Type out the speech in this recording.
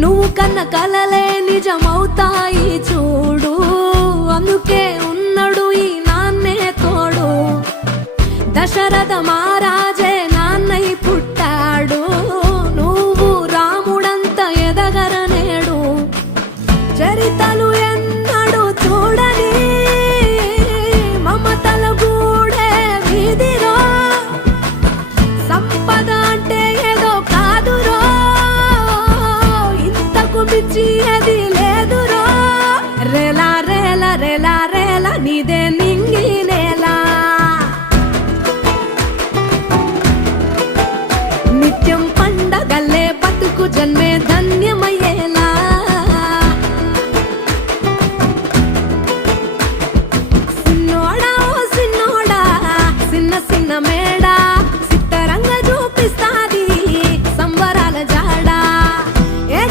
నువ్వు కన్న కలలే నిజమవుతాయి చూడు, అందుకే ఉన్నాడు ఈ నాన్నే తోడు. దశరథ మహారాజే నాన్నై పుట్టాడు, నువ్వు రాముడంత ఎదగరనేడు. చరితలు ఎన్నడు చూడని మమతల గూడే వీధిరో, సంపద అంటే ఏదో కాదురో, ఇంతకు మించి